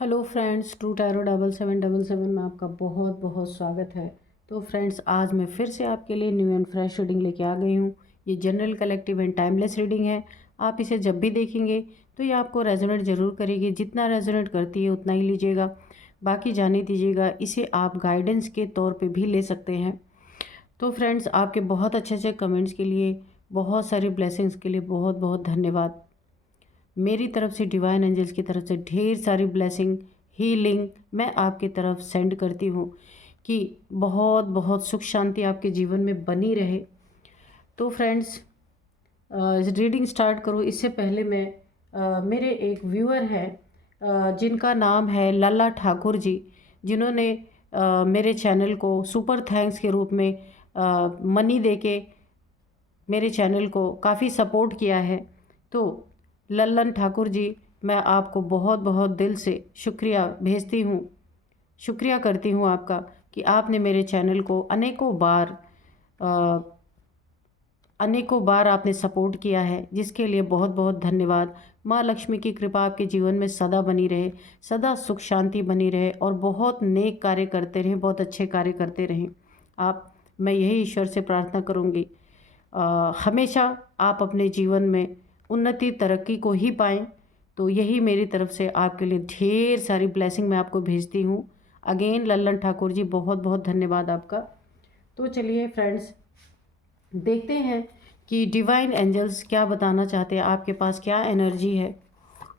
Hello friends, true tarot 7777 में आपका बहुत बहुत स्वागत है। तो फ्रेंड्स, आज मैं फिर से आपके लिए न्यू एंड फ्रेश रीडिंग लेके आ गई हूँ। ये general, collective and timeless reading है। आप इसे जब भी देखेंगे तो ये आपको रेजोनेट ज़रूर करेगी। जितना रेजोनेट करती है उतना ही लीजिएगा, बाकी जाने दीजिएगा। इसे आप गाइडेंस के तौर पर भी ले सकते हैं। तो फ्रेंड्स, आपके बहुत अच्छे अच्छे कमेंट्स के लिए, बहुत सारी ब्लेसिंग्स के लिए बहुत बहुत धन्यवाद। मेरी तरफ से, डिवाइन एंजल्स की तरफ से ढेर सारी ब्लेसिंग, हीलिंग मैं आपकी तरफ सेंड करती हूँ कि बहुत बहुत सुख शांति आपके जीवन में बनी रहे। तो फ्रेंड्स, रीडिंग स्टार्ट करूँ इससे पहले मैं मेरे एक व्यूअर हैं जिनका नाम है लल्ला ठाकुर जी, जिन्होंने मेरे चैनल को सुपर थैंक्स के रूप में मनी देके मेरे चैनल को काफ़ी सपोर्ट किया है। तो लल्लन ठाकुर जी, मैं आपको बहुत बहुत दिल से शुक्रिया भेजती हूँ, शुक्रिया करती हूँ आपका कि आपने मेरे चैनल को अनेकों बार आपने सपोर्ट किया है, जिसके लिए बहुत बहुत धन्यवाद। माँ लक्ष्मी की कृपा आपके जीवन में सदा बनी रहे, सदा सुख शांति बनी रहे और बहुत नेक कार्य करते रहें, बहुत अच्छे कार्य करते रहें आप। मैं यही ईश्वर से प्रार्थना करूँगी हमेशा आप अपने जीवन में उन्नति तरक्की को ही पाएँ। तो यही मेरी तरफ से आपके लिए ढेर सारी ब्लेसिंग मैं आपको भेजती हूँ। अगेन लल्लन ठाकुर जी, बहुत बहुत धन्यवाद आपका। तो चलिए फ्रेंड्स, देखते हैं कि डिवाइन एंजल्स क्या बताना चाहते हैं, आपके पास क्या एनर्जी है,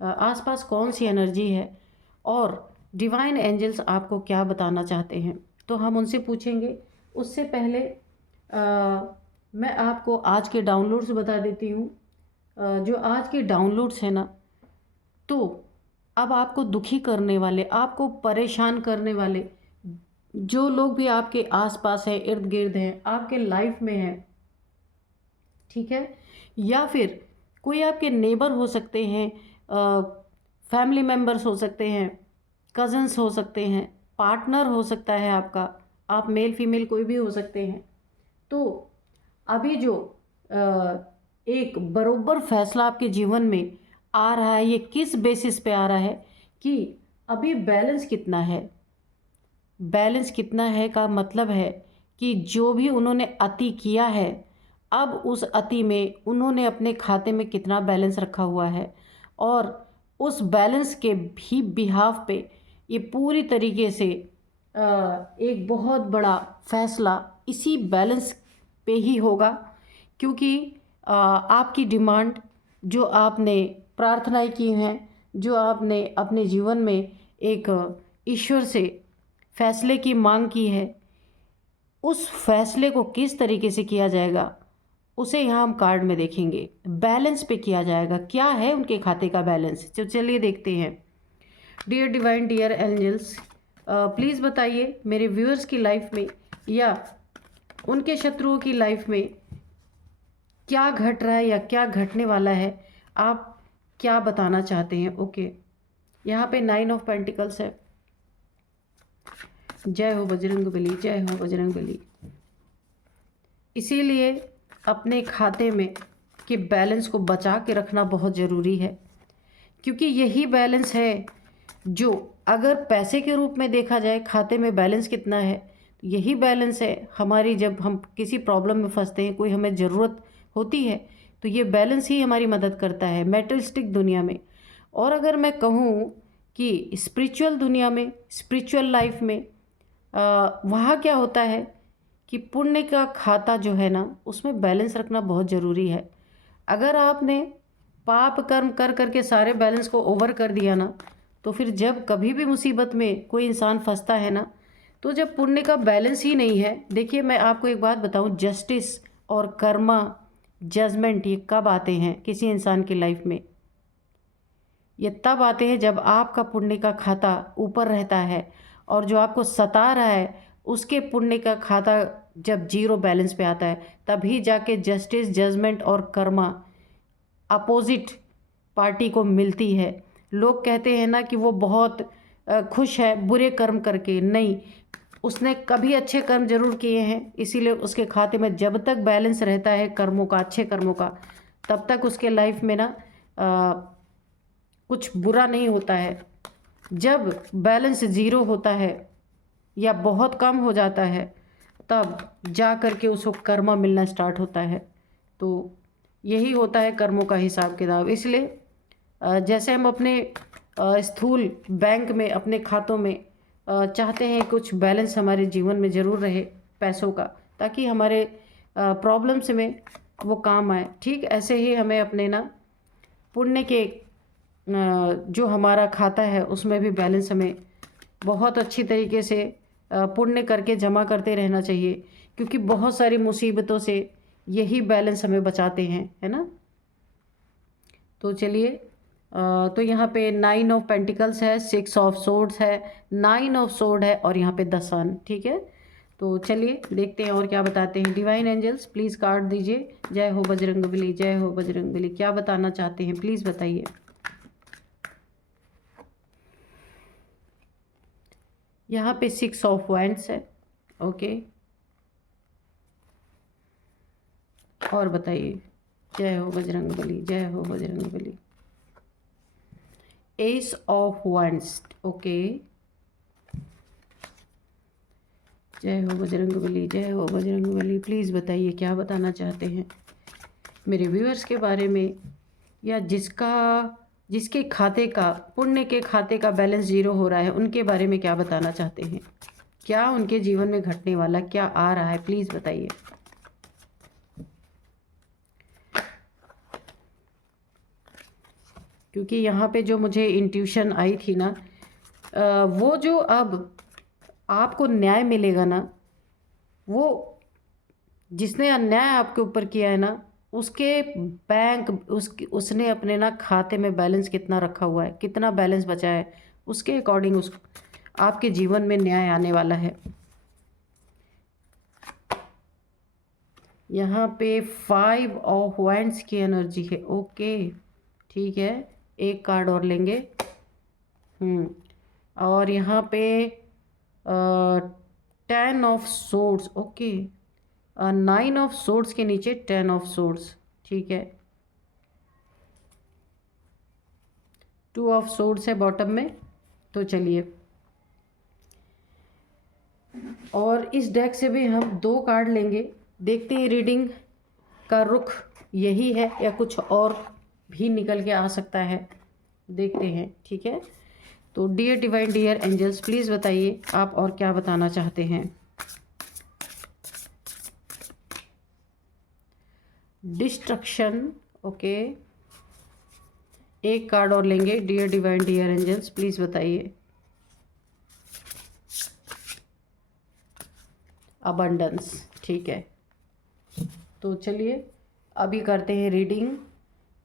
आसपास कौन सी एनर्जी है और डिवाइन एंजल्स आपको क्या बताना चाहते हैं। तो हम उनसे पूछेंगे। उससे पहले मैं आपको आज के डाउनलोड्स बता देती हूँ। जो आज के डाउनलोड्स हैं ना, तो अब आपको दुखी करने वाले, आपको परेशान करने वाले जो लोग भी आपके आसपास हैं, इर्द गिर्द हैं, आपके लाइफ में हैं, ठीक है, या फिर कोई आपके नेबर हो सकते हैं, फैमिली मेम्बर्स हो सकते हैं, कज़न्स हो सकते हैं, पार्टनर हो सकता है आपका, आप मेल फीमेल कोई भी हो सकते हैं। तो अभी जो एक बरोबर फैसला आपके जीवन में आ रहा है, ये किस बेसिस पे आ रहा है कि अभी बैलेंस कितना है। बैलेंस कितना है का मतलब है कि जो भी उन्होंने अति किया है, अब उस अति में उन्होंने अपने खाते में कितना बैलेंस रखा हुआ है, और उस बैलेंस के भी बिहाफ पे ये पूरी तरीके से एक बहुत बड़ा फैसला इसी बैलेंस पे ही होगा। क्योंकि आपकी डिमांड, जो आपने प्रार्थनाएं की हैं, जो आपने अपने जीवन में एक ईश्वर से फैसले की मांग की है, उस फैसले को किस तरीके से किया जाएगा उसे यहाँ हम कार्ड में देखेंगे। बैलेंस पे किया जाएगा, क्या है उनके खाते का बैलेंस। तो चलिए देखते हैं। Dear divine, dear angels, please बताइए मेरे व्यूअर्स की लाइफ में या उनके शत्रुओं की लाइफ में क्या घट रहा है या क्या घटने वाला है, आप क्या बताना चाहते हैं। ओके, यहाँ पे 9 ऑफ पेंटिकल्स है। जय हो बजरंग बली, जय हो बजरंग बली। इसीलिए अपने खाते में के बैलेंस को बचा के रखना बहुत ज़रूरी है, क्योंकि यही बैलेंस है जो, अगर पैसे के रूप में देखा जाए खाते में बैलेंस कितना है, तो यही बैलेंस है हमारी, जब हम किसी प्रॉब्लम में फंसते हैं, कोई हमें ज़रूरत होती है, तो ये बैलेंस ही हमारी मदद करता है मेटेरियलिस्टिक दुनिया में। और अगर मैं कहूँ कि स्पिरिचुअल दुनिया में, स्पिरिचुअल लाइफ में, वहाँ क्या होता है कि पुण्य का खाता जो है ना, उसमें बैलेंस रखना बहुत ज़रूरी है। अगर आपने पाप कर्म कर करके सारे बैलेंस को ओवर कर दिया ना, तो फिर जब कभी भी मुसीबत में कोई इंसान फंसता है ना, तो जब पुण्य का बैलेंस ही नहीं है। देखिए, मैं आपको एक बात बताऊं, जस्टिस और कर्मा, जजमेंट, ये कब आते हैं किसी इंसान की लाइफ में? ये तब आते हैं जब आपका पुण्य का खाता ऊपर रहता है और जो आपको सता रहा है उसके पुण्य का खाता जब जीरो बैलेंस पे आता है, तभी जाके जस्टिस, जजमेंट और कर्मा अपोजिट पार्टी को मिलती है। लोग कहते हैं ना कि वो बहुत खुश है बुरे कर्म करके, नहीं, उसने कभी अच्छे कर्म जरूर किए हैं, इसीलिए उसके खाते में जब तक बैलेंस रहता है कर्मों का, अच्छे कर्मों का, तब तक उसके लाइफ में ना कुछ बुरा नहीं होता है। जब बैलेंस ज़ीरो होता है या बहुत कम हो जाता है, तब जा कर के उसको कर्मा मिलना स्टार्ट होता है। तो यही होता है कर्मों का हिसाब किताब। इसलिए जैसे हम अपने स्थूल बैंक में, अपने खातों में चाहते हैं कुछ बैलेंस हमारे जीवन में ज़रूर रहे पैसों का, ताकि हमारे प्रॉब्लम्स में वो काम आए। ठीक ऐसे ही हमें अपने ना पुण्य के जो हमारा खाता है उसमें भी बैलेंस हमें बहुत अच्छी तरीके से पुण्य करके जमा करते रहना चाहिए, क्योंकि बहुत सारी मुसीबतों से यही बैलेंस हमें बचाते हैं, है ना। तो चलिए, तो यहाँ पे 9 ऑफ पेंटिकल्स है, 6 ऑफ सोर्ड्स है, 9 ऑफ सोर्ड है और यहाँ पे द सन। ठीक है, तो चलिए देखते हैं और क्या बताते हैं डिवाइन एंजल्स। प्लीज़ कार्ड दीजिए। जय हो बजरंगबली, जय हो बजरंगबली। क्या बताना चाहते हैं प्लीज़ बताइए। यहाँ पे 6 ऑफ वैंड्स है। ओके, और बताइए। जय हो बजरंगबली, जय हो Bajrangbali. S of wands. Okay, जय हो बजरंगबली, जय हो बजरंगबली। प्लीज़ बताइए क्या बताना चाहते हैं मेरे व्यूअर्स के बारे में, या जिसके खाते का, पुण्य के खाते का बैलेंस ज़ीरो हो रहा है, उनके बारे में क्या बताना चाहते हैं। क्या उनके जीवन में घटने वाला क्या आ रहा है, प्लीज़ बताइए। क्योंकि यहाँ पे जो मुझे इंट्यूशन आई थी ना, वो जो अब आपको न्याय मिलेगा ना, वो जिसने अन्याय आपके ऊपर किया है ना, उसके बैंक, उसने अपने ना खाते में बैलेंस कितना रखा हुआ है, कितना बैलेंस बचा है, उसके अकॉर्डिंग उस आपके जीवन में न्याय आने वाला है। यहाँ पे 5 ऑफ वैंड्स की एनर्जी है। ओके, ठीक है, एक कार्ड और लेंगे। और यहाँ पे 10 of swords. Okay, 9 of swords के नीचे 10 ऑफ सोर्ड्स। ठीक है, 2 ऑफ सोर्ड्स है बॉटम में। तो चलिए, और इस डेक से भी हम 2 कार्ड लेंगे। देखते हैं रीडिंग का रुख यही है या कुछ और भी निकल के आ सकता है, देखते हैं। ठीक है, तो dear divine, dear angels, please बताइए आप और क्या बताना चाहते हैं। डिस्ट्रक्शन। ओके, एक कार्ड और लेंगे। Dear divine, dear angels, please बताइए। अबंडेंस। ठीक है, तो चलिए अभी करते हैं रीडिंग।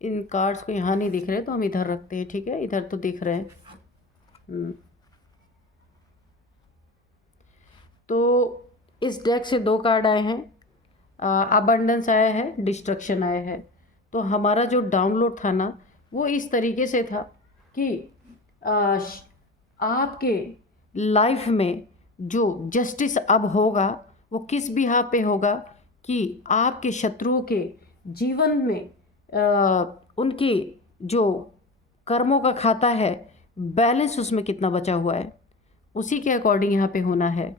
इन कार्ड्स को यहाँ नहीं दिख रहे तो हम इधर रखते हैं। ठीक है, इधर तो दिख रहे हैं। तो इस डेक से 2 कार्ड आए हैं। अबंडेंस आया है, डिस्ट्रक्शन आया है। तो हमारा जो डाउनलोड था ना, वो इस तरीके से था कि आपके लाइफ में जो जस्टिस अब होगा वो किस बिहाफ पे होगा, कि आपके शत्रुओं के जीवन में उनकी जो कर्मों का खाता है, बैलेंस उसमें कितना बचा हुआ है, उसी के अकॉर्डिंग यहाँ पे होना है।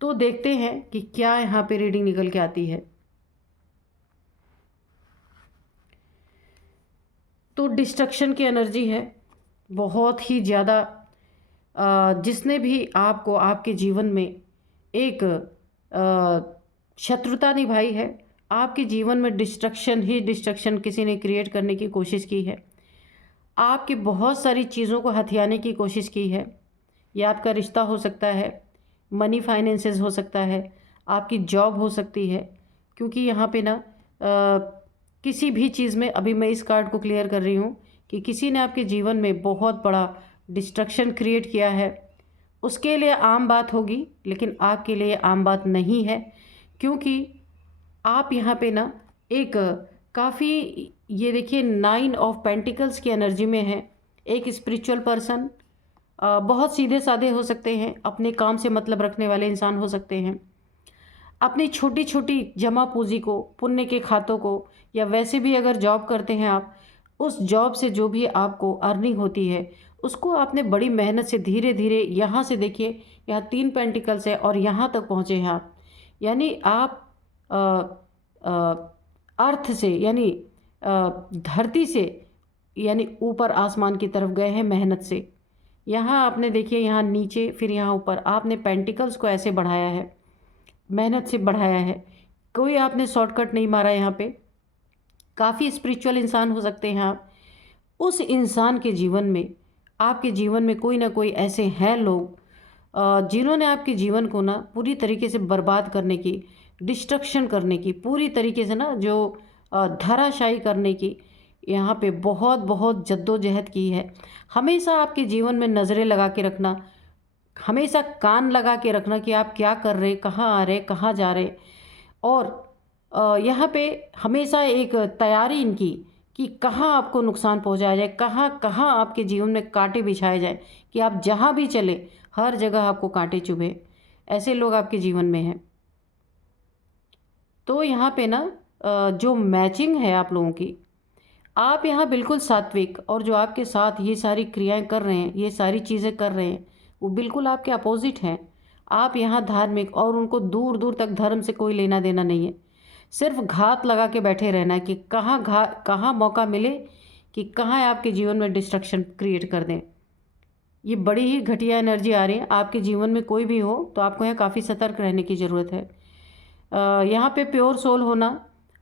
तो देखते हैं कि क्या यहाँ पे रीडिंग निकल के आती है। तो डिस्ट्रक्शन की एनर्जी है बहुत ही ज़्यादा। जिसने भी आपको आपके जीवन में एक शत्रुता निभाई है, आपके जीवन में डिस्ट्रक्शन ही डिस्ट्रक्शन किसी ने क्रिएट करने की कोशिश की है, आपकी बहुत सारी चीज़ों को हथियाने की कोशिश की है। यह आपका रिश्ता हो सकता है, मनी फाइनेंसेस हो सकता है, आपकी जॉब हो सकती है। क्योंकि यहाँ पे ना किसी भी चीज़ में, अभी मैं इस कार्ड को क्लियर कर रही हूँ कि किसी ने आपके जीवन में बहुत बड़ा डिस्ट्रक्शन क्रिएट किया है। उसके लिए आम बात होगी, लेकिन आपके लिए आम बात नहीं है, क्योंकि आप यहाँ पे ना एक काफ़ी, ये देखिए 9 ऑफ पेंटिकल्स की एनर्जी में है। एक स्पिरिचुअल पर्सन, बहुत सीधे साधे हो सकते हैं, अपने काम से मतलब रखने वाले इंसान हो सकते हैं। अपनी छोटी छोटी जमा पूंजी को, पुण्य के खातों को, या वैसे भी अगर जॉब करते हैं आप, उस जॉब से जो भी आपको अर्निंग होती है, उसको आपने बड़ी मेहनत से धीरे धीरे, यहाँ से देखिए, यहाँ 3 पेंटिकल्स है और यहाँ तक पहुँचे हैं आप। यानी आप अ, अ, अर्थ से, यानी धरती से, यानी ऊपर आसमान की तरफ गए हैं मेहनत से। यहाँ आपने देखिए, यहाँ नीचे, फिर यहाँ ऊपर, आपने पेंटिकल्स को ऐसे बढ़ाया है, मेहनत से बढ़ाया है। कोई आपने शॉर्टकट नहीं मारा यहाँ पे। काफ़ी स्पिरिचुअल इंसान हो सकते हैं आप। उस इंसान के जीवन में, आपके जीवन में कोई ना कोई ऐसे हैं लोग जिन्होंने आपके जीवन को ना पूरी तरीके से बर्बाद करने की, डिस्ट्रक्शन करने की, पूरी तरीके से ना जो धराशायी करने की यहाँ पे बहुत बहुत जद्दोजहद की है। हमेशा आपके जीवन में नज़रें लगा के रखना, हमेशा कान लगा के रखना कि आप क्या कर रहे, कहाँ आ रहे, कहाँ जा रहे। और यहाँ पे हमेशा एक तैयारी इनकी कि कहाँ आपको नुकसान पहुँचाया जाए, कहाँ कहाँ आपके जीवन में कांटे बिछाए जाए, कि आप जहाँ भी चले हर जगह आपको कांटे चुभे। ऐसे लोग आपके जीवन में हैं। तो यहाँ पे ना जो मैचिंग है आप लोगों की, आप यहाँ बिल्कुल सात्विक, और जो आपके साथ ये सारी क्रियाएं कर रहे हैं, ये सारी चीज़ें कर रहे हैं, वो बिल्कुल आपके अपोजिट हैं। आप यहाँ धार्मिक, और उनको दूर दूर तक धर्म से कोई लेना देना नहीं है। सिर्फ घात लगा के बैठे रहना है कि कहाँ मौका मिले कि कहाँ आपके जीवन में डिस्ट्रक्शन क्रिएट कर दें। ये बड़ी ही घटिया एनर्जी आ रही है आपके जीवन में। कोई भी हो तो आपको यहाँ काफ़ी सतर्क रहने की ज़रूरत है। यहाँ पे प्योर सोल होना,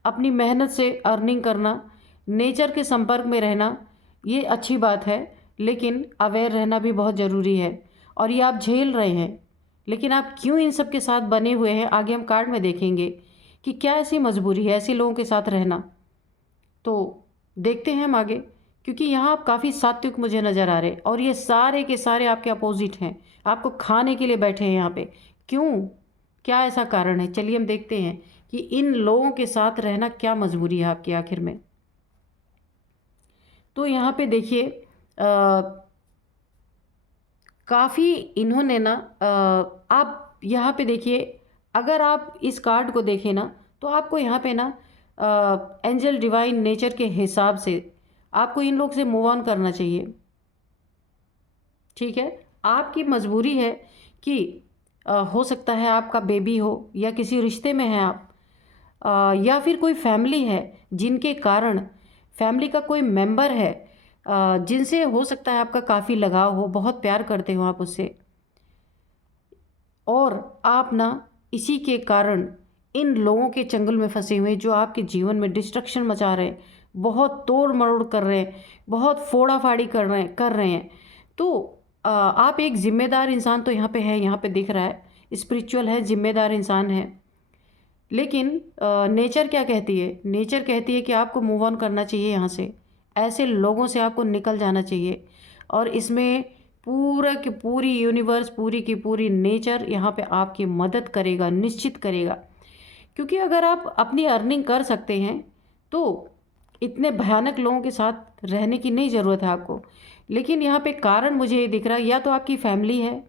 अपनी मेहनत से अर्निंग करना, नेचर के संपर्क में रहना, ये अच्छी बात है, लेकिन अवेयर रहना भी बहुत ज़रूरी है। और ये आप झेल रहे हैं, लेकिन आप क्यों इन सब के साथ बने हुए हैं, आगे हम कार्ड में देखेंगे कि क्या ऐसी मजबूरी है ऐसे लोगों के साथ रहना। तो देखते हैं हम आगे, क्योंकि यहाँ आप काफ़ी सात्विक मुझे नज़र आ रहे हैं, और ये सारे के सारे आपके अपोजिट हैं। आपको खाने के लिए बैठे हैं यहाँ पे। क्यों, क्या ऐसा कारण है? चलिए हम देखते हैं कि इन लोगों के साथ रहना क्या मजबूरी है आपकी आखिर में। तो यहाँ पे देखिए, काफ़ी इन्होंने ना आप यहाँ पे देखिए, अगर आप इस कार्ड को देखें ना, तो आपको यहाँ पे ना एंजल डिवाइन नेचर के हिसाब से आपको इन लोग से मूव ऑन करना चाहिए। ठीक है, आपकी मजबूरी है कि हो सकता है आपका बेबी हो, या किसी रिश्ते में है आप, या फिर कोई फैमिली है जिनके कारण, फैमिली का कोई मेंबर है जिनसे हो सकता है आपका काफ़ी लगाव हो, बहुत प्यार करते हो आप उससे, और आप ना इसी के कारण इन लोगों के चंगुल में फंसे हुए जो आपके जीवन में डिस्ट्रक्शन मचा रहे हैं, बहुत तोड़ मरोड़ कर रहे हैं, बहुत फोड़ा फाड़ी कर रहे हैं। तो आप एक जिम्मेदार इंसान तो यहाँ पे है, यहाँ पे दिख रहा है, स्पिरिचुअल है, जिम्मेदार इंसान है। लेकिन नेचर क्या कहती है? नेचर कहती है कि आपको मूव ऑन करना चाहिए यहाँ से, ऐसे लोगों से आपको निकल जाना चाहिए। और इसमें पूरा की पूरी यूनिवर्स, पूरी की पूरी नेचर यहाँ पे आपकी मदद करेगा, निश्चित करेगा। क्योंकि अगर आप अपनी अर्निंग कर सकते हैं तो इतने भयानक लोगों के साथ रहने की नहीं ज़रूरत है आपको। लेकिन यहाँ पे कारण मुझे ये दिख रहा है, या तो आपकी फैमिली है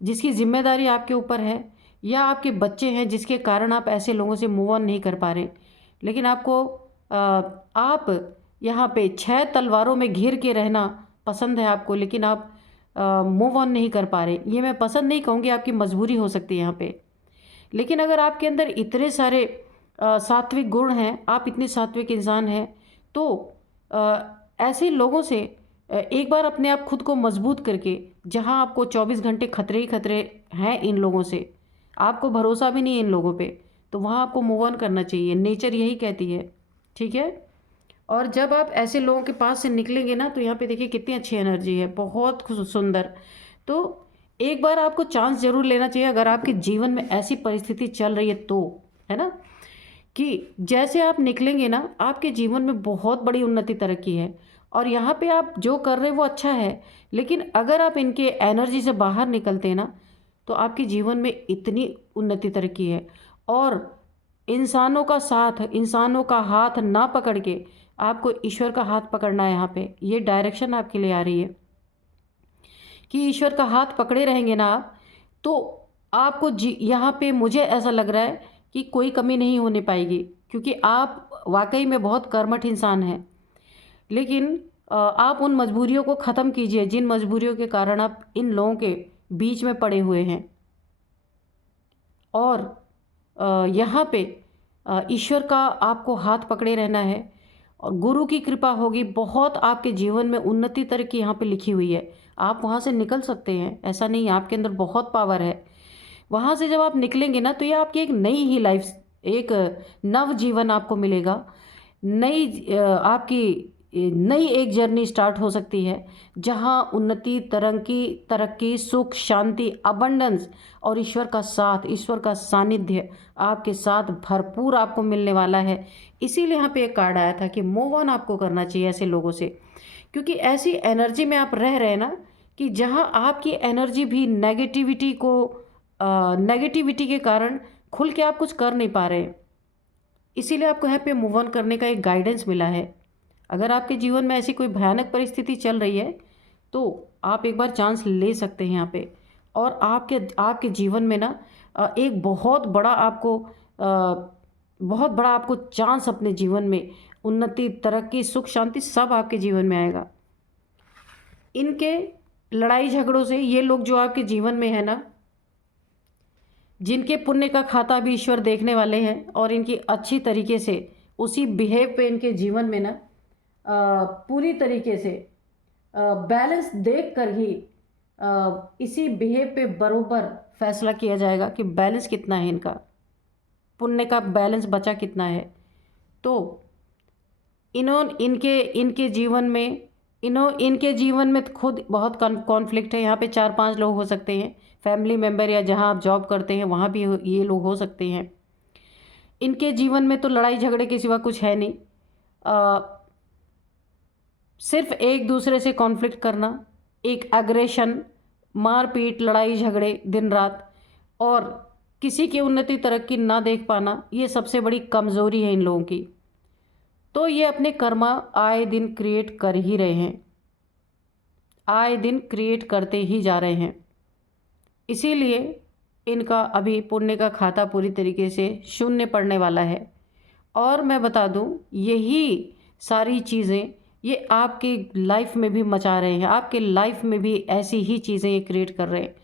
जिसकी जिम्मेदारी आपके ऊपर है, या आपके बच्चे हैं जिसके कारण आप ऐसे लोगों से मूव ऑन नहीं कर पा रहे। लेकिन आपको आप यहाँ पे 6 तलवारों में घिर के रहना पसंद है आपको, लेकिन आप मूव ऑन नहीं कर पा रहे। ये मैं पसंद नहीं कहूँगी, आपकी मजबूरी हो सकती है यहाँ पे। लेकिन अगर आपके अंदर इतने सारे सात्विक गुण हैं, आप इतने सात्विक इंसान हैं, तो ऐसे लोगों से एक बार अपने आप खुद को मजबूत करके, जहां आपको 24 घंटे खतरे ही खतरे हैं इन लोगों से, आपको भरोसा भी नहीं है इन लोगों पे, तो वहाँ आपको मूव ऑन करना चाहिए। नेचर यही कहती है। ठीक है, और जब आप ऐसे लोगों के पास से निकलेंगे ना, तो यहाँ पे देखिए कितनी अच्छी एनर्जी है, बहुत सुंदर। तो एक बार आपको चांस जरूर लेना चाहिए, अगर आपके जीवन में ऐसी परिस्थिति चल रही है तो, है ना, कि जैसे आप निकलेंगे ना, आपके जीवन में बहुत बड़ी उन्नति तरक्की है। और यहाँ पे आप जो कर रहे हैं वो अच्छा है, लेकिन अगर आप इनके एनर्जी से बाहर निकलते हैं ना, तो आपके जीवन में इतनी उन्नति तरक्की है। और इंसानों का साथ, इंसानों का हाथ ना पकड़ के आपको ईश्वर का हाथ पकड़ना है। यहाँ पे ये डायरेक्शन आपके लिए आ रही है कि ईश्वर का हाथ पकड़े रहेंगे ना आप, तो आपको यहाँ पे मुझे ऐसा लग रहा है कि कोई कमी नहीं होने पाएगी, क्योंकि आप वाकई में बहुत कर्मठ इंसान हैं। लेकिन आप उन मजबूरियों को ख़त्म कीजिए जिन मजबूरियों के कारण आप इन लोगों के बीच में पड़े हुए हैं। और यहाँ पे ईश्वर का आपको हाथ पकड़े रहना है और गुरु की कृपा होगी। बहुत आपके जीवन में उन्नति तरक्की यहाँ पे लिखी हुई है। आप वहाँ से निकल सकते हैं, ऐसा नहीं है, आपके अंदर बहुत पावर है। वहाँ से जब आप निकलेंगे ना, तो ये आपकी एक नई ही लाइफ, एक नव जीवन आपको मिलेगा। नई आपकी नई एक जर्नी स्टार्ट हो सकती है, जहाँ उन्नति, तरक्की, सुख, शांति, अबंडेंस और ईश्वर का साथ, ईश्वर का सानिध्य आपके साथ भरपूर आपको मिलने वाला है। इसीलिए यहाँ पे एक कार्ड आया था कि मूव ऑन आपको करना चाहिए ऐसे लोगों से, क्योंकि ऐसी एनर्जी में आप रह रहे हैं ना, कि जहाँ आपकी एनर्जी भी नेगेटिविटी के कारण खुल के आप कुछ कर नहीं पा रहे हैं। इसीलिए आपको यहाँ पे मूव ऑन करने का एक गाइडेंस मिला है। अगर आपके जीवन में ऐसी कोई भयानक परिस्थिति चल रही है, तो आप एक बार चांस ले सकते हैं यहाँ पे। और आपके जीवन में ना एक बहुत बड़ा आपको चांस अपने जीवन में उन्नति, तरक्की, सुख, शांति सब आपके जीवन में आएगा। इनके लड़ाई झगड़ों से ये लोग जो आपके जीवन में है ना, जिनके पुण्य का खाता भी ईश्वर देखने वाले हैं, और इनकी अच्छी तरीके से उसी बिहेव पे इनके जीवन में ना पूरी तरीके से बैलेंस देख कर ही इसी बिहेव पे बरोबर फैसला किया जाएगा कि बैलेंस कितना है, इनका पुण्य का बैलेंस बचा कितना है। तो इनके जीवन में खुद बहुत कॉन्फ्लिक्ट है। यहाँ पे 4-5 लोग हो सकते हैं, फैमिली मेम्बर, या जहाँ आप जॉब करते हैं वहाँ भी ये लोग हो सकते हैं। इनके जीवन में तो लड़ाई झगड़े के सिवा कुछ है नहीं। सिर्फ एक दूसरे से कॉन्फ्लिक्ट करना, एक एग्रेशन, मारपीट, लड़ाई झगड़े दिन रात, और किसी की उन्नति तरक्की ना देख पाना, ये सबसे बड़ी कमज़ोरी है इन लोगों की। तो ये अपने कर्मा आए दिन क्रिएट कर ही रहे हैं, आए दिन क्रिएट करते ही जा रहे हैं। इसीलिए इनका अभी पुण्य का खाता पूरी तरीके से शून्य पड़ने वाला है। और मैं बता दूं, यही सारी चीज़ें ये आपके लाइफ में भी मचा रहे हैं, आपके लाइफ में भी ऐसी ही चीज़ें ये क्रिएट कर रहे हैं।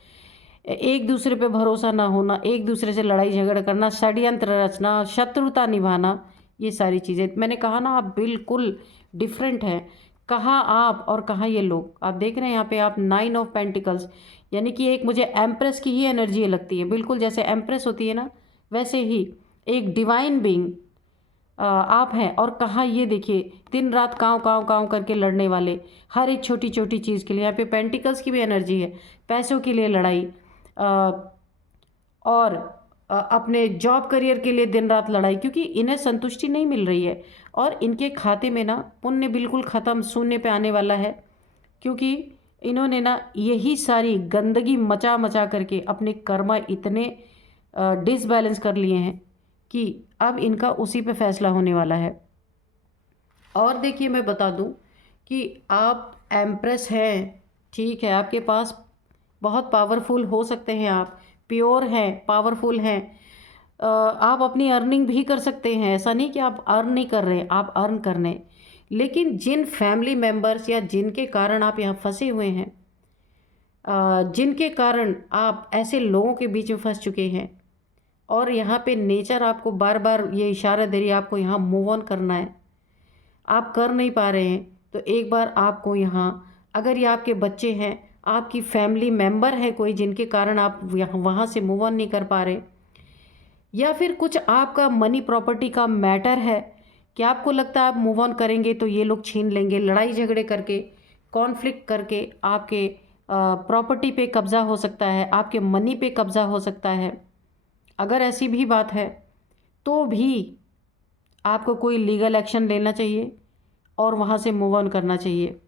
एक दूसरे पे भरोसा ना होना, एक दूसरे से लड़ाई झगड़ा करना, षड्यंत्र रचना, शत्रुता निभाना, ये सारी चीज़ें। मैंने कहा ना, आप बिल्कुल डिफरेंट हैं। कहाँ आप और कहाँ ये लोग। आप देख रहे हैं यहाँ पे आप 9 ऑफ पेंटिकल्स, यानी कि एक मुझे एम्प्रेस की ही एनर्जी लगती है, बिल्कुल जैसे एम्प्रेस होती है ना, वैसे ही एक डिवाइन बीइंग आप हैं। और कहाँ ये देखिए, दिन रात काँव काँव काँव करके लड़ने वाले, हर एक छोटी छोटी चीज़ के लिए। यहाँ पे पेंटिकल्स की भी एनर्जी है, पैसों के लिए लड़ाई, और अपने जॉब करियर के लिए दिन रात लड़ाई, क्योंकि इन्हें संतुष्टि नहीं मिल रही है। और इनके खाते में ना पुण्य बिल्कुल ख़त्म, शून्य पे आने वाला है, क्योंकि इन्होंने ना यही सारी गंदगी मचा मचा करके अपने कर्मा इतने डिसबैलेंस कर लिए हैं कि अब इनका उसी पे फैसला होने वाला है। और देखिए, मैं बता दूं कि आप एम्प्रेस हैं, ठीक है, आपके पास बहुत पावरफुल हो सकते हैं, आप प्योर हैं, पावरफुल हैं, आप अपनी अर्निंग भी कर सकते हैं। ऐसा नहीं कि आप अर्न नहीं कर रहे, आप अर्न कर रहे हैं। लेकिन जिन फैमिली मेम्बर्स या जिनके कारण आप यहाँ फंसे हुए हैं, जिनके कारण आप ऐसे लोगों के बीच में फंस चुके हैं, और यहाँ पे नेचर आपको बार बार ये इशारा दे रही है, आपको यहाँ मूव ऑन करना है, आप कर नहीं पा रहे हैं, तो एक बार आपको यहाँ, अगर ये आपके बच्चे हैं, आपकी फैमिली मेम्बर है कोई, जिनके कारण आप यहाँ वहाँ से मूव ऑन नहीं कर पा रहे, या फिर कुछ आपका मनी प्रॉपर्टी का मैटर है कि आपको लगता है आप मूव ऑन करेंगे तो ये लोग छीन लेंगे, लड़ाई झगड़े करके, कॉन्फ्लिक्ट करके आपके प्रॉपर्टी पे कब्ज़ा हो सकता है, आपके मनी पे कब्ज़ा हो सकता है। अगर ऐसी भी बात है तो भी आपको कोई लीगल एक्शन लेना चाहिए और वहाँ से मूव ऑन करना चाहिए।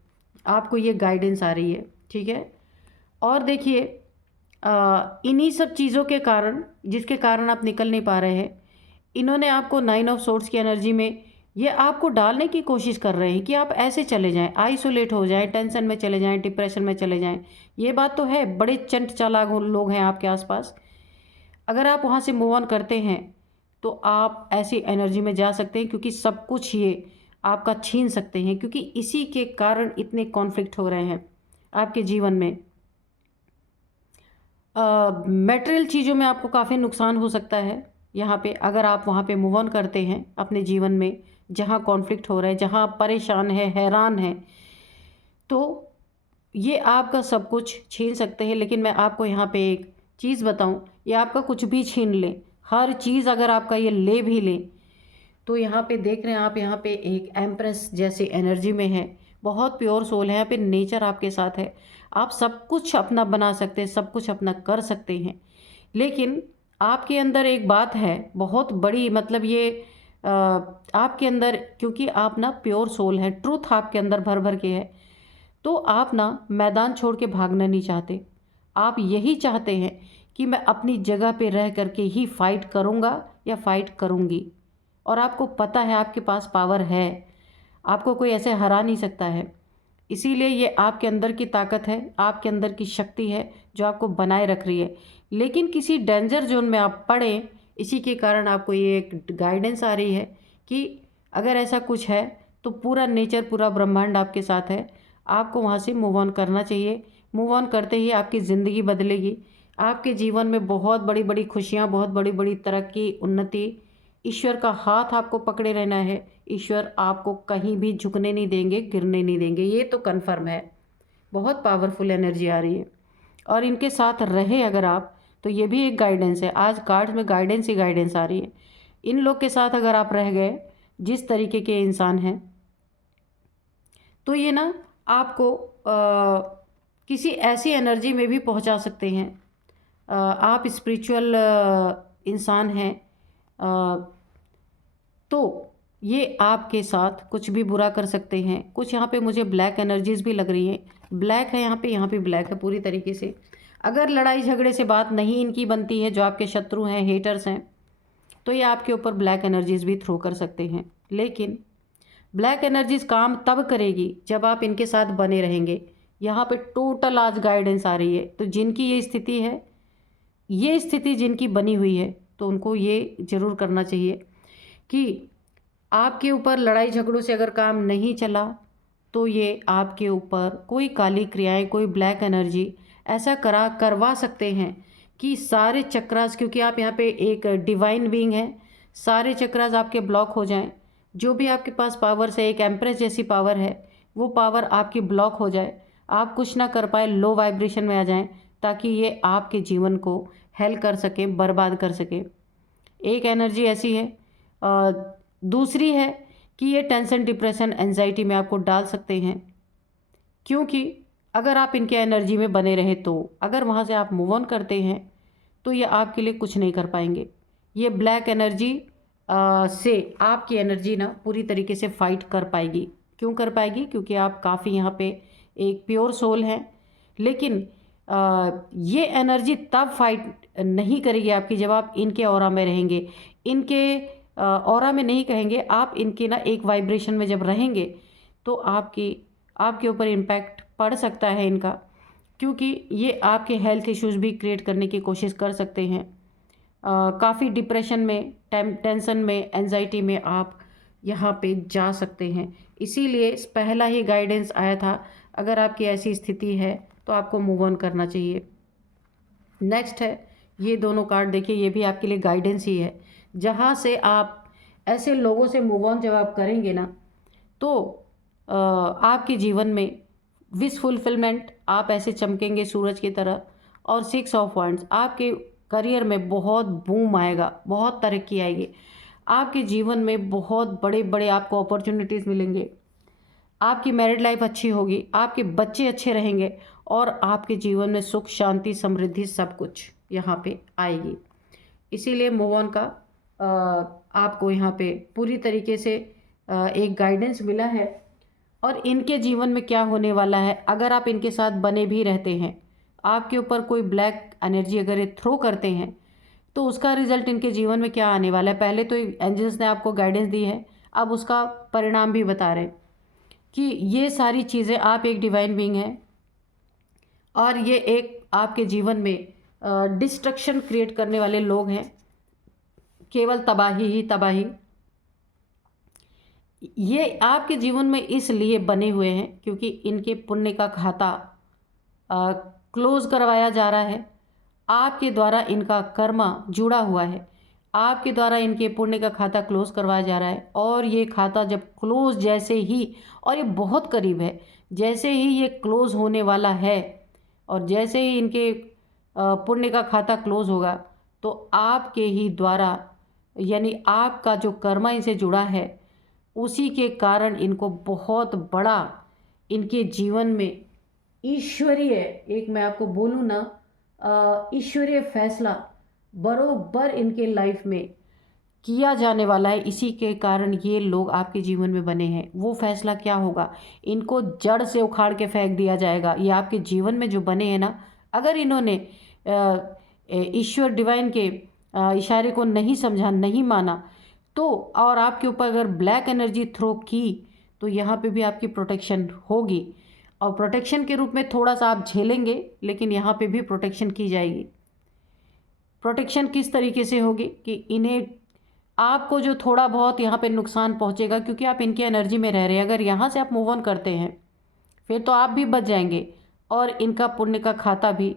आपको ये गाइडेंस आ रही है, ठीक है। और देखिए, इन्हीं सब चीज़ों के कारण, जिसके कारण आप निकल नहीं पा रहे हैं, इन्होंने आपको 9 ऑफ सोर्ड्स की एनर्जी में ये आपको डालने की कोशिश कर रहे हैं कि आप ऐसे चले जाएं, आइसोलेट हो जाएं, टेंशन में चले जाएं, डिप्रेशन में चले जाएं। ये बात तो है, बड़े चंट चालाक लोग हैं आपके आसपास। अगर आप वहाँ से मूव ऑन करते हैं तो आप ऐसी एनर्जी में जा सकते हैं, क्योंकि सब कुछ ये आपका छीन सकते हैं, क्योंकि इसी के कारण इतने कॉन्फ्लिक्ट हो रहे हैं आपके जीवन में। मटेरियल चीज़ों में आपको काफ़ी नुकसान हो सकता है यहाँ पे, अगर आप वहाँ पे मूव ऑन करते हैं अपने जीवन में, जहाँ कॉन्फ्लिक्ट हो रहा है, जहाँ आप परेशान हैं, हैरान हैं, तो ये आपका सब कुछ छीन सकते हैं। लेकिन मैं आपको यहाँ पे एक चीज़ बताऊँ, ये आपका कुछ भी छीन ले, हर चीज़ अगर आपका ये ले भी ले, तो यहाँ पे देख रहे हैं आप, यहाँ पे एक एम्प्रेस जैसी एनर्जी में है, बहुत प्योर सोल है, यहाँ पे नेचर आपके साथ है, आप सब कुछ अपना बना सकते हैं, सब कुछ अपना कर सकते हैं। लेकिन आपके अंदर एक बात है बहुत बड़ी, मतलब ये आपके अंदर, क्योंकि आप ना प्योर सोल है, ट्रूथ आपके अंदर भर भर के है, तो आप ना मैदान छोड़ के भागना नहीं चाहते। आप यही चाहते हैं कि मैं अपनी जगह पे रह करके ही फाइट करूँगा या फाइट करूँगी, और आपको पता है आपके पास पावर है, आपको कोई ऐसे हरा नहीं सकता है। इसीलिए ये आपके अंदर की ताकत है, आपके अंदर की शक्ति है जो आपको बनाए रख रही है। लेकिन किसी डेंजर जोन में आप पड़े, इसी के कारण आपको ये एक गाइडेंस आ रही है कि अगर ऐसा कुछ है तो पूरा नेचर, पूरा ब्रह्मांड आपके साथ है, आपको वहाँ से मूव ऑन करना चाहिए। मूव ऑन करते ही आपकी ज़िंदगी बदलेगी, आपके जीवन में बहुत बड़ी बड़ी खुशियाँ, बहुत बड़ी बड़ी तरक्की, उन्नति, ईश्वर का हाथ आपको पकड़े रहना है। ईश्वर आपको कहीं भी झुकने नहीं देंगे, गिरने नहीं देंगे, ये तो कन्फर्म है। बहुत पावरफुल एनर्जी आ रही है, और इनके साथ रहे अगर आप, तो ये भी एक गाइडेंस है। आज कार्ड्स में गाइडेंस ही गाइडेंस आ रही है। इन लोग के साथ अगर आप रह गए, जिस तरीके के इंसान हैं, तो ये ना आपको किसी ऐसी एनर्जी में भी पहुंचा सकते हैं। आप स्पिरिचुअल इंसान हैं, तो ये आपके साथ कुछ भी बुरा कर सकते हैं। कुछ यहाँ पे मुझे ब्लैक एनर्जीज भी लग रही हैं, ब्लैक है यहाँ पे ब्लैक है पूरी तरीके से। अगर लड़ाई झगड़े से बात नहीं इनकी बनती है, जो आपके शत्रु हैं, हेटर्स हैं, तो ये आपके ऊपर ब्लैक एनर्जीज भी थ्रो कर सकते हैं। लेकिन ब्लैक एनर्जीज काम तब करेगी जब आप इनके साथ बने रहेंगे। यहाँ पे टोटल आज गाइडेंस आ रही है, तो जिनकी ये स्थिति है, ये स्थिति जिनकी बनी हुई है, तो उनको ये ज़रूर करना चाहिए कि आपके ऊपर लड़ाई झगड़ों से अगर काम नहीं चला, तो ये आपके ऊपर कोई काली क्रियाएं, कोई ब्लैक एनर्जी ऐसा करवा सकते हैं कि सारे चक्रास, क्योंकि आप यहाँ पे एक डिवाइन बीइंग हैं, सारे चक्रास आपके ब्लॉक हो जाएं। जो भी आपके पास पावर है, एक एम्प्रेस जैसी पावर है, वो पावर आपकी ब्लॉक हो जाए, आप कुछ ना कर पाए, लो वाइब्रेशन में आ जाएं, ताकि ये आपके जीवन को हेल कर सके, बर्बाद कर सके। एक एनर्जी ऐसी है। दूसरी है कि ये टेंशन, डिप्रेशन, एंजाइटी में आपको डाल सकते हैं, क्योंकि अगर आप इनके एनर्जी में बने रहे, तो अगर वहाँ से आप मूव ऑन करते हैं, तो ये आपके लिए कुछ नहीं कर पाएंगे। ये ब्लैक एनर्जी से आपकी एनर्जी ना पूरी तरीके से फाइट कर पाएगी। क्यों कर पाएगी? क्योंकि आप काफ़ी यहाँ पे एक प्योर सोल हैं। लेकिन ये एनर्जी तब फाइट नहीं करेगी आपकी जब आप इनके ऑरा में रहेंगे। इनके ऑरा में नहीं कहेंगे, आप इनके ना एक वाइब्रेशन में जब रहेंगे, तो आपके ऊपर इम्पैक्ट पड़ सकता है इनका, क्योंकि ये आपके हेल्थ इश्यूज़ भी क्रिएट करने की कोशिश कर सकते हैं। काफ़ी डिप्रेशन में, टेंशन में, एंजाइटी में आप यहाँ पे जा सकते हैं। इसीलिए पहला ही गाइडेंस आया था, अगर आपकी ऐसी स्थिति है तो आपको मूव ऑन करना चाहिए। नेक्स्ट है, ये दोनों कार्ड देखिए, ये भी आपके लिए गाइडेंस ही है। जहाँ से आप ऐसे लोगों से मूव ऑन जब आप करेंगे ना, तो आपके जीवन में विश फुलफिलमेंट, आप ऐसे चमकेंगे सूरज की तरह। और 6 ऑफ वांड्स, आपके करियर में बहुत बूम आएगा, बहुत तरक्की आएगी, आपके जीवन में बहुत बड़े बड़े आपको अपॉर्चुनिटीज़ मिलेंगे, आपकी मैरिड लाइफ अच्छी होगी, आपके बच्चे अच्छे रहेंगे, और आपके जीवन में सुख, शांति, समृद्धि, सब कुछ यहाँ पे आएगी। इसीलिए मूव ऑन का आपको यहाँ पे पूरी तरीके से एक गाइडेंस मिला है। और इनके जीवन में क्या होने वाला है, अगर आप इनके साथ बने भी रहते हैं, आपके ऊपर कोई ब्लैक एनर्जी अगर ये थ्रो करते हैं, तो उसका रिजल्ट इनके जीवन में क्या आने वाला है। पहले तो एंजल्स ने आपको गाइडेंस दी है, अब उसका परिणाम भी बता रहे हैं कि ये सारी चीज़ें, आप एक डिवाइन बीइंग हैं, और ये एक आपके जीवन में डिस्ट्रक्शन क्रिएट करने वाले लोग हैं, केवल तबाही ही तबाही। ये आपके जीवन में इसलिए बने हुए हैं क्योंकि इनके पुण्य का खाता क्लोज करवाया जा रहा है। आपके द्वारा इनका कर्मा जुड़ा हुआ है, आपके द्वारा इनके पुण्य का खाता क्लोज करवाया जा रहा है। और ये खाता जब क्लोज जैसे ही, और ये बहुत करीब है, जैसे ही ये क्लोज होने वाला है और जैसे ही इनके पुण्य का खाता क्लोज होगा तो आपके ही द्वारा, यानी आपका जो कर्मा इनसे जुड़ा है उसी के कारण इनको बहुत बड़ा इनके जीवन में ईश्वरीय, एक मैं आपको बोलूँ ना, ईश्वरीय फैसला बरोबर इनके लाइफ में किया जाने वाला है। इसी के कारण ये लोग आपके जीवन में बने हैं। वो फैसला क्या होगा, इनको जड़ से उखाड़ के फेंक दिया जाएगा। ये आपके जीवन में जो बने हैं ना, अगर इन्होंने ईश्वर डिवाइन के इशारे को नहीं समझा, नहीं माना, तो और आपके ऊपर अगर ब्लैक एनर्जी थ्रो की तो यहाँ पे भी आपकी प्रोटेक्शन होगी। और प्रोटेक्शन के रूप में थोड़ा सा आप झेलेंगे, लेकिन यहाँ पे भी प्रोटेक्शन की जाएगी। प्रोटेक्शन किस तरीके से होगी कि इन्हें, आपको जो थोड़ा बहुत यहाँ पे नुकसान पहुँचेगा क्योंकि आप इनकी एनर्जी में रह रहे हैं, अगर यहाँ से आप मूव ऑन करते हैं फिर तो आप भी बच जाएंगे और इनका पुण्य का खाता भी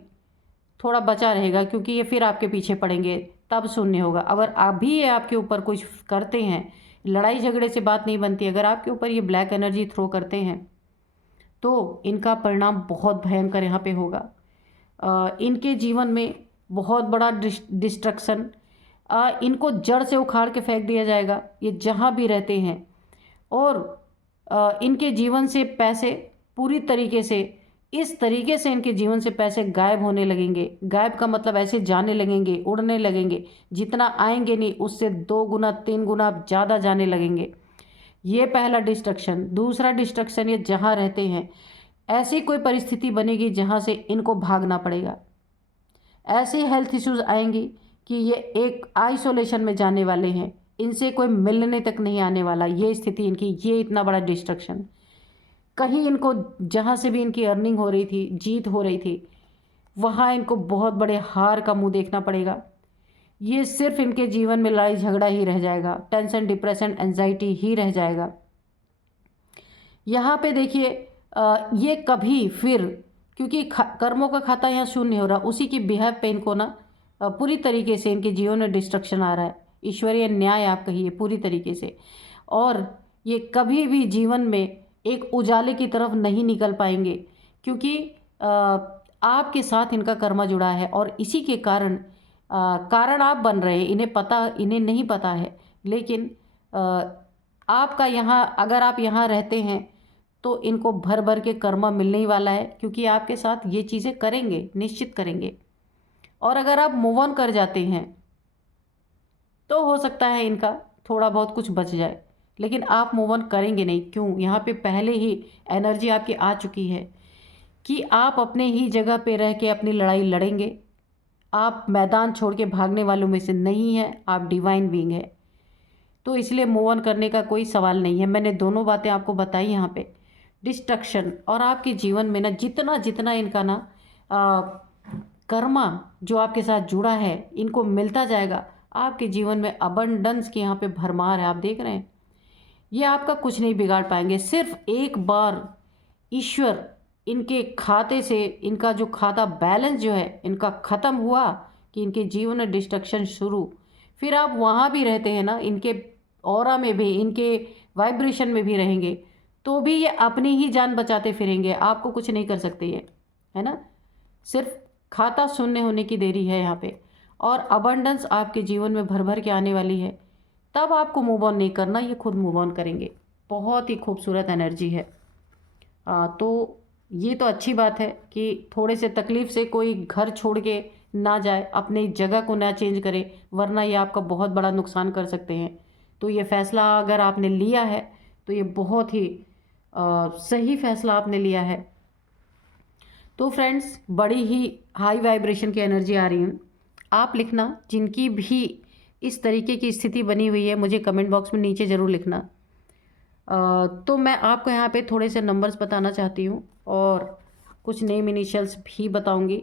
थोड़ा बचा रहेगा, क्योंकि ये फिर आपके पीछे पड़ेंगे तब शून्य होगा। अगर अभी ये आपके ऊपर कुछ करते हैं, लड़ाई झगड़े से बात नहीं बनती, अगर आपके ऊपर ये ब्लैक एनर्जी थ्रो करते हैं तो इनका परिणाम बहुत भयंकर यहाँ पे होगा। इनके जीवन में बहुत बड़ा डिस्ट्रक्शन, इनको जड़ से उखाड़ के फेंक दिया जाएगा ये जहाँ भी रहते हैं। और इनके जीवन से पैसे पूरी तरीके से, इस तरीके से इनके जीवन से पैसे गायब होने लगेंगे। गायब का मतलब ऐसे जाने लगेंगे, उड़ने लगेंगे, जितना आएंगे नहीं उससे 2 गुना 3 गुना ज़्यादा जाने लगेंगे। ये पहला डिस्ट्रक्शन। दूसरा डिस्ट्रक्शन, ये जहाँ रहते हैं ऐसी कोई परिस्थिति बनेगी जहाँ से इनको भागना पड़ेगा। ऐसे हेल्थ इश्यूज आएंगी कि ये एक आइसोलेशन में जाने वाले हैं, इनसे कोई मिलने तक नहीं आने वाला। ये स्थिति इनकी, ये इतना बड़ा डिस्ट्रक्शन। कहीं इनको जहाँ से भी इनकी अर्निंग हो रही थी, जीत हो रही थी, वहाँ इनको बहुत बड़े हार का मुंह देखना पड़ेगा। ये सिर्फ इनके जीवन में लड़ाई झगड़ा ही रह जाएगा, टेंशन डिप्रेशन एंजाइटी ही रह जाएगा। यहाँ पे देखिए ये कभी फिर, क्योंकि कर्मों का खाता यहाँ शून्य हो रहा, उसी की बिहेव पे इनको ना पूरी तरीके से इनके जीवन में डिस्ट्रक्शन आ रहा है। ईश्वरीय न्याय आप कहिए पूरी तरीके से। और ये कभी भी जीवन में एक उजाले की तरफ नहीं निकल पाएंगे, क्योंकि आपके साथ इनका कर्मा जुड़ा है और इसी के कारण कारण आप बन रहे हैं। इन्हें नहीं पता है, लेकिन आपका यहाँ, अगर आप यहाँ रहते हैं तो इनको भर भर के कर्मा मिलने ही वाला है, क्योंकि आपके साथ ये चीज़ें करेंगे, निश्चित करेंगे। और अगर आप मूव ऑन कर जाते हैं तो हो सकता है इनका थोड़ा बहुत कुछ बच जाए, लेकिन आप मूव ऑन करेंगे नहीं। क्यों? यहाँ पे पहले ही एनर्जी आपकी आ चुकी है कि आप अपने ही जगह पे रह के अपनी लड़ाई लड़ेंगे। आप मैदान छोड़ के भागने वालों में से नहीं हैं, आप डिवाइन बीइंग है, तो इसलिए मूव ऑन करने का कोई सवाल नहीं है। मैंने दोनों बातें आपको बताई यहाँ पे। डिस्ट्रक्शन और आपके जीवन में ना जितना जितना इनका ना कर्मा जो आपके साथ जुड़ा है इनको मिलता जाएगा, आपके जीवन में अबंडेंस की यहाँ पे भरमार है। आप देख रहे हैं, ये आपका कुछ नहीं बिगाड़ पाएंगे। सिर्फ एक बार ईश्वर इनके खाते से, इनका जो खाता बैलेंस जो है इनका ख़त्म हुआ कि इनके जीवन में डिस्ट्रक्शन शुरू। फिर आप वहाँ भी रहते हैं ना, इनके ऑरा में भी, इनके वाइब्रेशन में भी रहेंगे, तो भी ये अपनी ही जान बचाते फिरेंगे, आपको कुछ नहीं कर सकते ये, है ना। सिर्फ खाता शून्य होने की देरी है यहाँ पे, और अबंडेंस आपके जीवन में भर भर के आने वाली है। तब आपको मूव ऑन नहीं करना, ये खुद मूव ऑन करेंगे। बहुत ही खूबसूरत एनर्जी है। तो ये तो अच्छी बात है कि थोड़े से तकलीफ़ से कोई घर छोड़ के ना जाए, अपनी जगह को ना चेंज करे, वरना ये आपका बहुत बड़ा नुकसान कर सकते हैं। तो ये फ़ैसला अगर आपने लिया है तो ये बहुत ही सही फ़ैसला आपने लिया है। तो फ्रेंड्स, बड़ी ही हाई वाइब्रेशन की एनर्जी आ रही है। आप लिखना, जिनकी भी इस तरीके की स्थिति बनी हुई है, मुझे कमेंट बॉक्स में नीचे ज़रूर लिखना। तो मैं आपको यहाँ पे थोड़े से नंबर्स बताना चाहती हूँ और कुछ नेम इनिशियल्स भी बताऊँगी।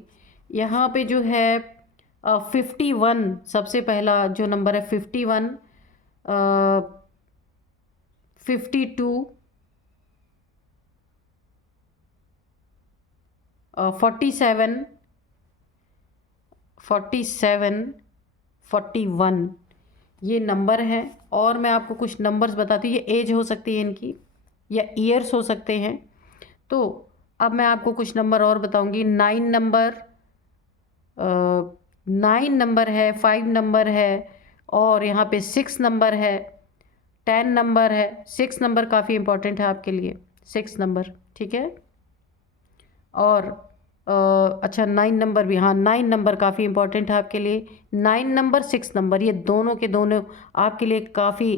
यहाँ पे जो है 51, सबसे पहला जो नंबर है 51, 52, 47, 47, 41 ये नंबर हैं। और मैं आपको कुछ नंबर्स बताती हूँ, ये एज हो सकती है इनकी या ईयर्स हो सकते हैं। तो अब मैं आपको कुछ नंबर और बताऊंगी। 9 नंबर है, 5 नंबर है, और यहाँ पे 6 नंबर है, 10 नंबर है। 6 नंबर काफ़ी इंपॉर्टेंट है आपके लिए, 6 नंबर, ठीक है। और अच्छा 9 नंबर भी, हाँ 9 नंबर काफ़ी इंपॉर्टेंट है आपके लिए। 9 नंबर, 6 नंबर, ये दोनों के दोनों आपके लिए काफ़ी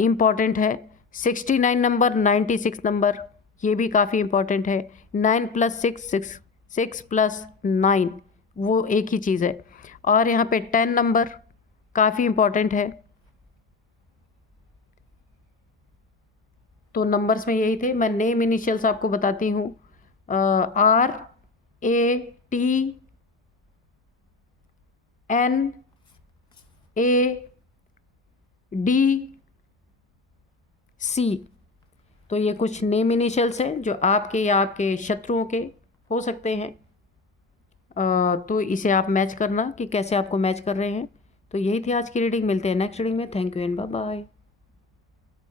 इम्पॉर्टेंट है। 69 नंबर, 96 नंबर, ये भी काफ़ी इम्पॉर्टेंट है। 9 + 6, 6, 6 + 9 वो एक ही चीज़ है। और यहाँ पे 10 नंबर काफ़ी इम्पॉर्टेंट है। तो नंबर्स में यही थे। मैं नेम इनिशियल्स आपको बताती हूँ। RATNADC। तो ये कुछ नेम इनिशियल्स हैं जो आपके या आपके शत्रुओं के हो सकते हैं। तो इसे आप मैच करना कि कैसे आपको मैच कर रहे हैं। तो यही थी आज की रीडिंग। मिलते हैं नेक्स्ट रीडिंग में। Thank you and bye bye.